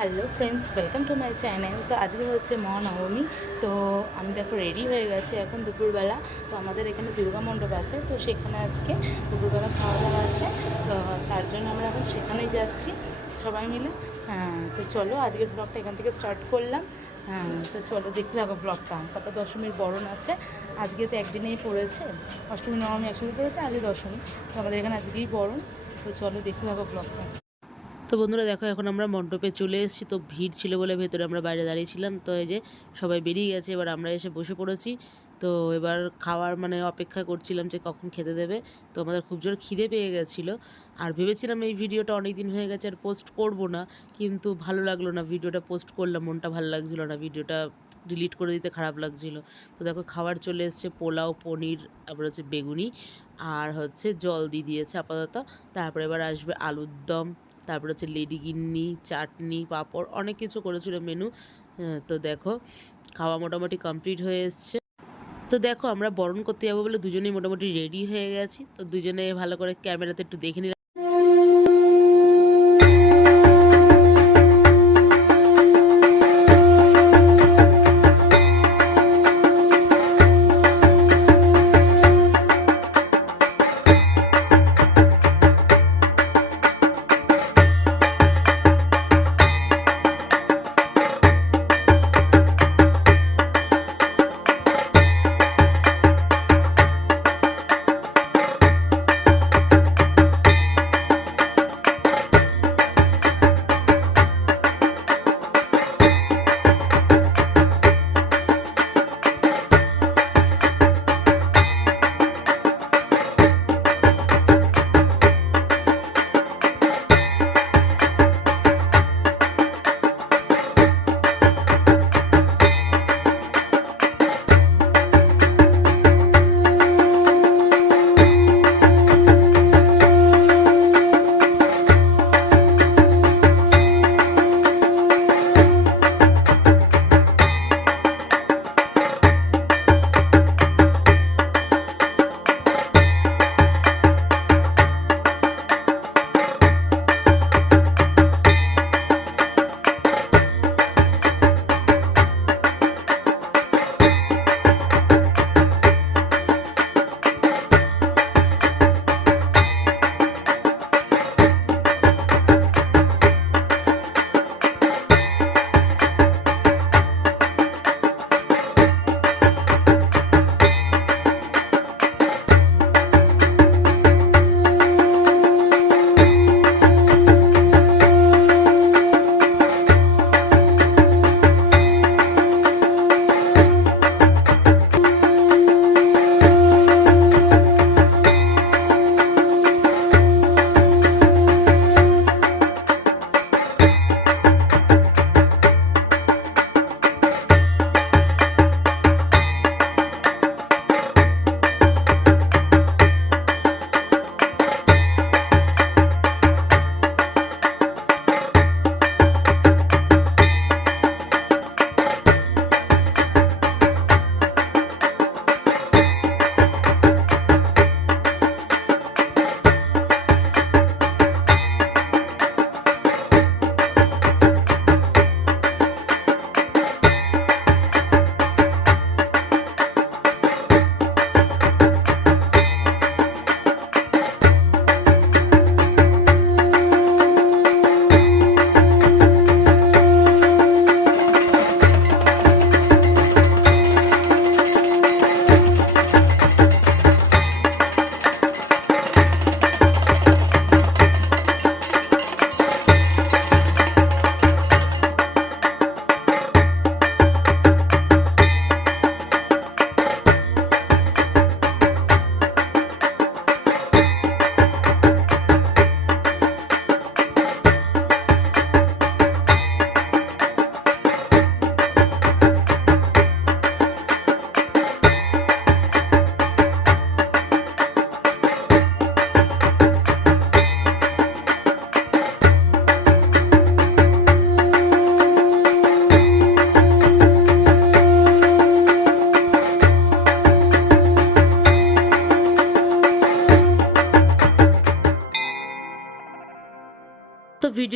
Hello friends, welcome to my channel. তো আজকে হচ্ছে মহানবমী। তো আমি দেখো রেডি হয়ে গেছি এখন দুপুরবেলা। তো আমাদের এখানে দুর্গা মণ্ডপ আছে, তো সেখানে আজকে দুপুরবেলা খাওয়া দাওয়া আছে। তো তার জন্য আমরা এখন সেখানেই যাচ্ছি সবাই মিলে। তো চলো আজকের ব্লগটা এখান থেকে স্টার্ট করলাম। তো চলো দেখতে থাকো ব্লগটা। তারপর দশমীর বরণ আছে, আজকে তো একদিনেই পড়েছে, অষ্টমী নবমী একসাথে পড়েছে, আজকে দশমী। তো আমাদের এখানে আজকেই বরণ। তো চলো দেখতে থাকো ব্লগটা। তো বন্ধুরা দেখো, এখন আমরা মণ্ডপে চলে এসেছি। তো ভিড় ছিল বলে ভেতরে আমরা বাইরে দাঁড়িয়েছিলাম। তো এই যে সবাই বেরিয়ে গেছে, এবার আমরা এসে বসে পড়েছি। তো এবার খাওয়ার অপেক্ষা করছিলাম যে কখন খেতে দেবে। তো আমাদের খুব জোর খিদে পেয়ে গেছিলো। আর ভেবেছিলাম এই ভিডিওটা অনেক দিন হয়ে গেছে আর পোস্ট করব না, কিন্তু ভালো লাগলো না। ভিডিওটা পোস্ট করলাম, মনটা ভালো লাগছিল না, ভিডিওটা ডিলিট করে দিতে খারাপ লাগছিল। তো দেখো খাবার চলে এসছে, পোলাও, পনির, তারপর হচ্ছে বেগুনি, আর হচ্ছে জল দিয়ে দিয়েছে আপাতত। তারপরে এবার আসবে আলুর দম, তারপর হচ্ছে লেডি গিন্নি, চাটনি, পাঁপড়, অনেক কিছু করেছিল মেনু। তো দেখো খাওয়া মোটামুটি কমপ্লিট হয়ে এসছে। তো দেখো আমরা বরণ করতে যাবো বলে দুজনেই মোটামুটি রেডি হয়ে গেছি। তো দুজনে ভালো করে ক্যামেরাতে একটু দেখে নিলাম।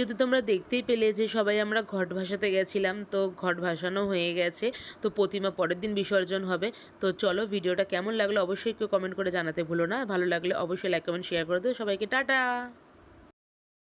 ভিডিওতে তোমরা দেখতেই পেলে যে সবাই আমরা ঘট ভাসাতে গেছিলাম, তো ঘট ভাসানো হয়ে গেছে। তো প্রতিমা পরের দিন বিসর্জন হবে। তো চলো, ভিডিওটা কেমন লাগলো অবশ্যই কেউ কমেন্ট করে জানাতে ভুলো না। ভালো লাগলে অবশ্যই লাইক কমেন্ট শেয়ার করে দিও। সবাইকে টাটা।